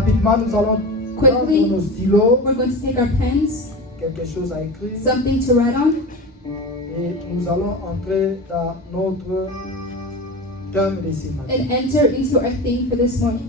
Rapidement, nous allons prendre Quickly, nos stylos, we're going to take our pens, quelque chose à écrire, something to write on, et nous allons entrer dans notre thème de ce matin. and enter into our theme for this morning.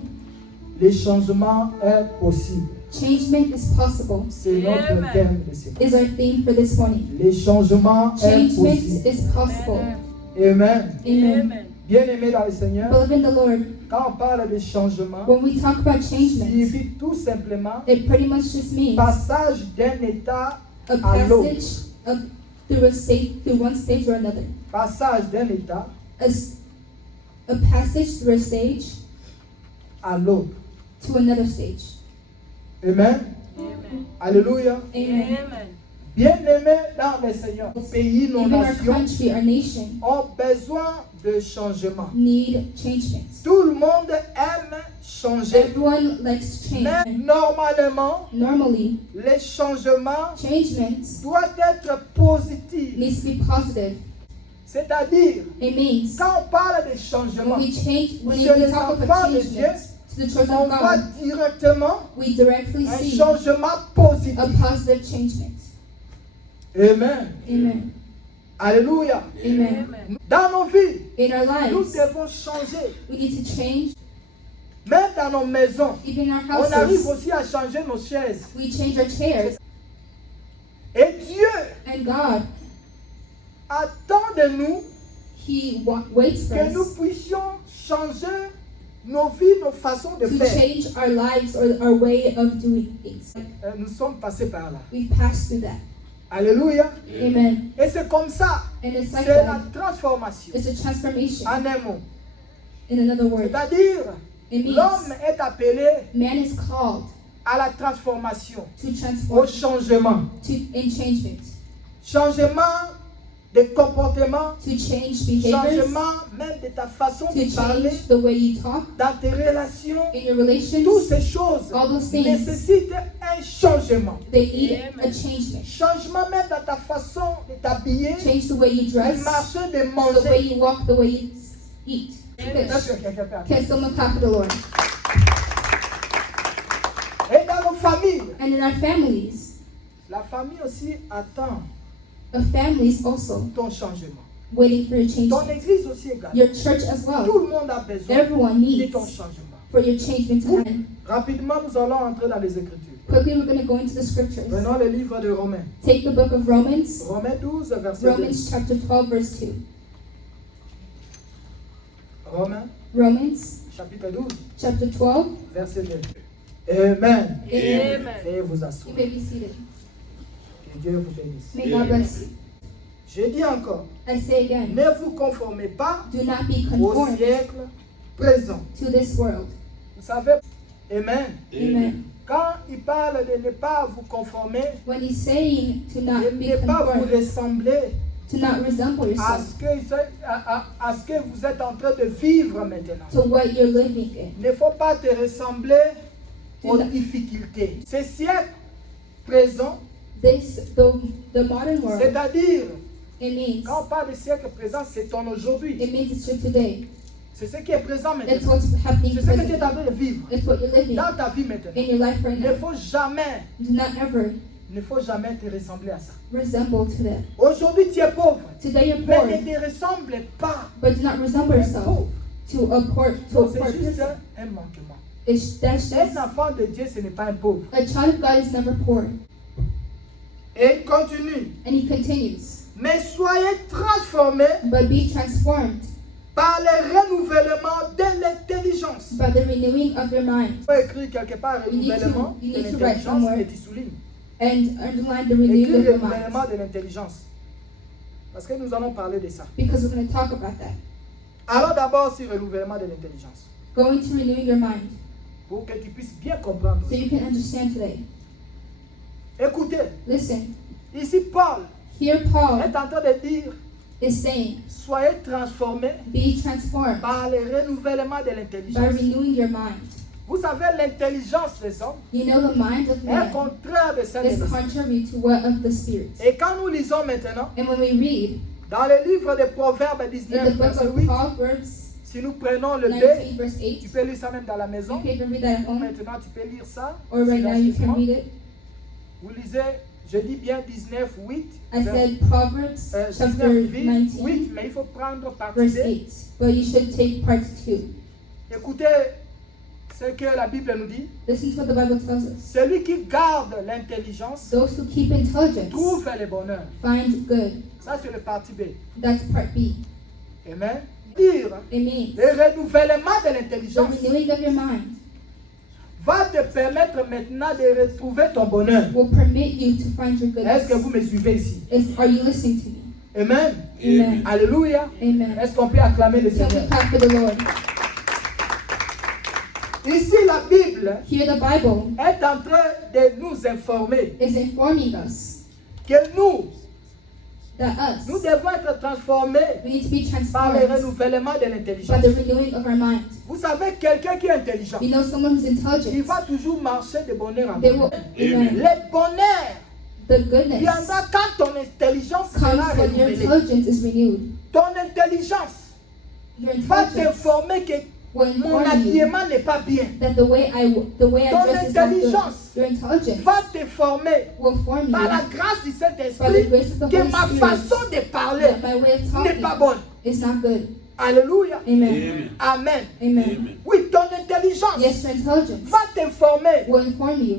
Le changement est possible. Changement is possible C'est notre thème de ce matin. is our theme for this morning. Le changement est Changement possible. is possible. Amen. Amen. Bien-aimés dans le Seigneur, Beloved in the Lord, quand on parle de changement, when we talk about changement, signifie tout simplement it pretty much just means passage d'un état a à l'autre. passage of through one stage or another. Passage d'un état A passage through a stage à l'autre. to another stage. Amen. Alléluia. Amen. Bien-aimés dans le Seigneur, nos pays, nos Even our nations country, our nation ont besoin de changement. need changement. Tout le monde aime changer. Everyone likes to Mais change. normalement, Normally, les changements changement doivent être positifs. needs to be positive. C'est-à-dire, It means quand on parle de changement, when we change, when chez we les talk enfants about de Dieu, changement to the children on of voit God, directement we directly un see changement positif. a positive changement. Amen. Amen. Alléluia. Amen. Dans nos vies, In our nous lives, devons changer. we need to change. Même dans nos maisons, Even in our on arrive houses, aussi à changer nos chaises. we change our chairs. Et Dieu And God, attend de nous He waits for que nous us puissions changer nos vies, nos façons de to faire. change our lives or our way of doing things. Nous sommes passés par là. We've passed through that. Alléluia. Amen. Et c'est comme ça. And it's like C'est la that. transformation. It's a transformation. En un mot. In another word, C'est-à-dire, it l'homme means est appelé man is called à la transformation, to au transform, changement. in changement, Changement de comportement, to change behaviors, changement même de ta façon to de parler, change the way you talk dans tes relations. in your relations. Toutes ces choses All those things, nécessitent un changement. they need a changement. Changement même dans ta façon de t'habiller, Change the way you de dress, marcher, de the way manger. you walk, the way you eat. Est-ce que quelqu'un peut appeler? Can someone clap for the Lord? Et dans nos familles, And in our families, la famille aussi attend families also ton changement. waiting for your Ton change. église aussi également. Your church as Tout well. le monde a besoin Everyone de needs ton changement. for your changement to happen. Rapidement, nous allons entrer dans les Écritures. Quickly, we're going to go into the scriptures. Prenons le livre de Romains. Take the book of Romans, Romains 12, verset 2. Romans chapter 12, verse 2. Romains, Romans chapitre 12, chapter 12. verset 2. Amen. Amen. Veuillez vous You asseoir. may be seated. Que Dieu vous bénisse. May God bless you. Je dis encore, I say again, ne vous conformez pas do not be au conformed siècle présent. to this world. Vous savez, Amen. Amen. Quand il parle de ne pas vous conformer, When he's saying to de not be ne pas vous conformed, ressembler to not resemble à yourself à ce que vous êtes en train de vivre maintenant. to what you're living in. Il ne faut pas te ressembler aux not- difficultés. Ce siècle présent, The modern world, c'est-à-dire, it means quand on parle de siècle présent, c'est ton aujourd'hui. it means it's your today. C'est ce qui est présent It's maintenant. what's happening C'est ce que tu es en present. train de vivre It's what you're living dans ta vie maintenant. in your life right Il ne now. faut jamais, Do not ever te ressembler à ça. resemble to that. Aujourd'hui, tu es pauvre, Today you're mais poor, ne te ressemble pas. but do not resemble Tu es yourself pauvre. to a poor Donc, c'est juste person. un manquement. That's Un just enfant de Dieu, ce n'est pas un pauvre. a child of God is never poor. Et il continue. And he continues, Mais soyez transformés but be transformed par le renouvellement de l'intelligence. by the renewing of your mind. Il faut écrire quelque part You need to- renouvellement you de need to write l'intelligence somewhere. et tu soulignes. And underline the renewing Écris of le your mind. renouvellement de l'intelligence. Parce que nous allons parler de ça. Because we're going to talk about that. Alors d'abord sur le renouvellement de l'intelligence. Go into renewing your mind Pour que tu puisses bien comprendre. so you can understand today. Écoutez, Listen, ici Paul here Paul est en train de dire, is saying, soyez transformés be transformed par le renouvellement de by l'intelligence. renewing your mind. Vous savez, l'intelligence des hommes You know the mind of est man contraire de celle is des esprits. contrary to what of the spirit. Et quand nous lisons maintenant, And when we read dans le livre de Proverbes in the 19, book verset of 8, Proverbs Si nous prenons le 19 B, verse tu 8. peux lire ça même dans la maison. You can even read that at home. Maintenant, tu peux lire ça. Or right now you can silencieusement. read it. Vous lisez, je dis bien 19, 8. I said Proverbs chapter 19, 8, 19 mais il faut prendre partie verse B. 8. But you should take part 2. Écoutez ce que la Bible nous dit. Listen to what the Bible tells us. Celui qui garde l'intelligence Those who keep intelligence trouve le bonheur. find good. Ça, c'est le parti B. That's part B. Amen. Dire It means le renouvellement de the l'intelligence renewing of your mind va te permettre maintenant de retrouver ton bonheur. will permit you to find your Est-ce que goodness. vous me suivez ici? Are you listening to me? Amen. Amen. Alléluia. Amen. Est-ce qu'on peut acclamer le Can we Seigneur? clap for the Lord? Ici, la Bible Here the Bible est en train de nous informer is informing us que nous that us, devons être transformés we need to be par le transformed renouvellement de by l'intelligence. the renewing of our mind. Vous savez, quelqu'un qui est intelligent, You know someone who's il intelligent, va toujours marcher de bonheur en they will, bonheur. amen. Le bonheur The goodness viendra quand ton intelligence sera comes when your renouvelée. intelligence is renewed. Ton intelligence Your va intelligence t'informer que will mon inform you habillement n'est pas bien. that the way I Ton dress is not good. intelligence Your intelligence va t'informer will form par la you grâce du by the Saint-Esprit grace of the que Holy ma Spirit façon de parler that my way of n'est pas talking bonne. is not good. Alléluia. Amen. Amen. Amen. Oui, ton intelligence Yes, your intelligence va t'informer will inform you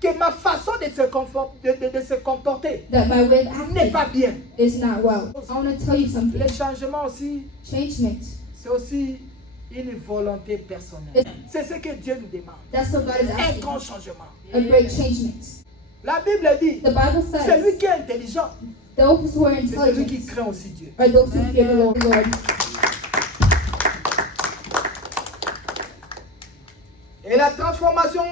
que ma façon de se comporter that my way of n'est pas acting bien. is not well. I want to tell you something. Le changement aussi, Changement. c'est aussi une volonté personnelle. C'est ce que Dieu nous demande. That's what God is Un asking. grand changement. A great changement. La Bible dit, The Bible celui says qui est intelligent, those who are c'est celui qui intelligent craint aussi Dieu. are those who fear the Lord. Et la transformation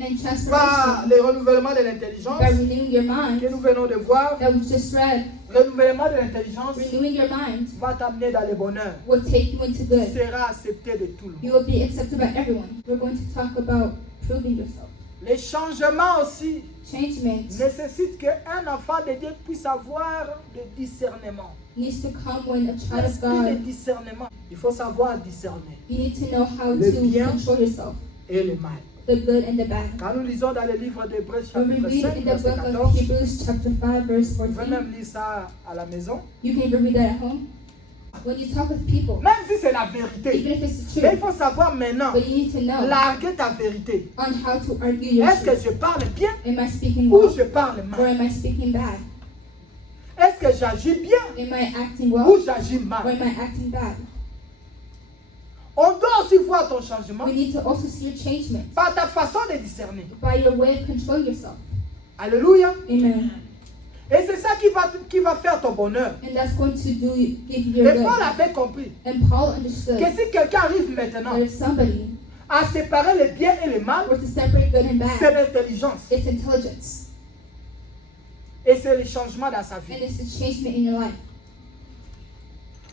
And par transformation le renouvellement de l'intelligence by renewing your mind que nous venons de voir, that we just read, renouvellement de l'intelligence renewing your mind va t'amener dans le bonheur. will take you into Tu good. seras accepté de tout le monde. You will be accepted by everyone. We're going to talk about proving yourself. Les changements aussi Changement nécessitent qu'un enfant de Dieu puisse avoir le discernement. needs to come when a child of L'esprit de God, discernement. Il faut savoir discerner you need to know how Le to bien. control yourself, et le mal. the good and the bad. Quand nous lisons dans le livre d'Hébreux When we chapitre read 5, in the verset book of 14, Hebrews chapter 5 verse vous pouvez 14, même lire ça à la maison. you can even read that at home. When you talk with people, Même si c'est la vérité. even if it's the Mais il truth, faut savoir maintenant but you need to know larguer ta vérité. on how to argue your Est-ce que truth. je parle bien Am I speaking ou well je parle or mal? am I speaking bad? Est-ce que j'agis bien Am I acting ou well j'agis or mal? am I acting bad? On doit aussi voir ton changement We need to also see your changement par ta façon de discerner. by your way of controlling yourself. Alléluia. Amen. Et c'est ça qui va faire ton bonheur. And that's going to give you Et your Paul good. avait compris And Paul understood que si quelqu'un arrive maintenant that if somebody à séparer le bien et le mal, were to separate good and c'est bad, l'intelligence. it's intelligence. Et c'est le changement dans sa And vie. it's a changement in your life.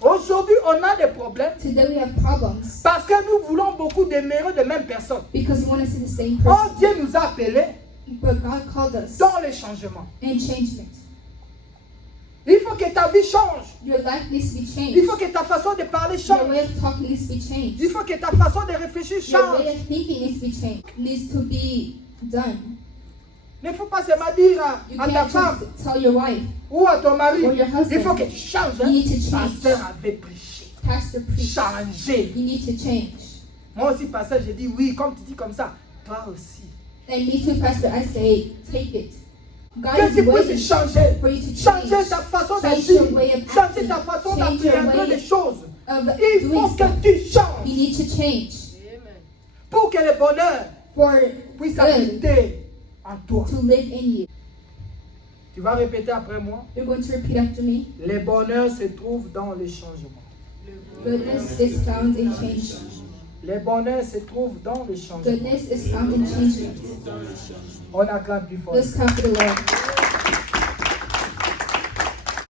Aujourd'hui, on a des problèmes Today we have problems parce que nous voulons beaucoup demeurer de même personne. because we want to see the same Oh, person. Dieu nous a appelés But God called us dans le changement. in changement. Il faut que ta vie change. Your life needs to be Il changed. faut que ta façon de parler Your change. way of talking needs to be changed. Il faut que ta façon de réfléchir Your way change. of thinking needs to be changed. Needs to be done. Il ne faut pas seulement dire You à ta can't femme just tell your wife ou à ton mari, or your husband, il faut que tu changes. you need to change. Pasteur avait prêché. Pastor preach. Changer. You need to change. Moi aussi, pasteur, j'ai dit oui, comme tu dis comme ça. Toi aussi. And me too, Pastor, I say, take it. God Que is tu waiting puisses changer. for you to Changer change. ta façon Change d'agir. your way of Changer acting. ta façon Change your d'appréhender way les choses. of Il faut doing que stuff. tu You changes need to change pour que le bonheur for puisse good habiter en toi. to live in you. Tu vas répéter après moi. You're going to repeat after me. Le bonheur se trouve dans le changement. Goodness is found in change. Le bonheur se trouve dans le changement. Goodness is found in changement. On acclame plus fort. Let's clap for the Lord.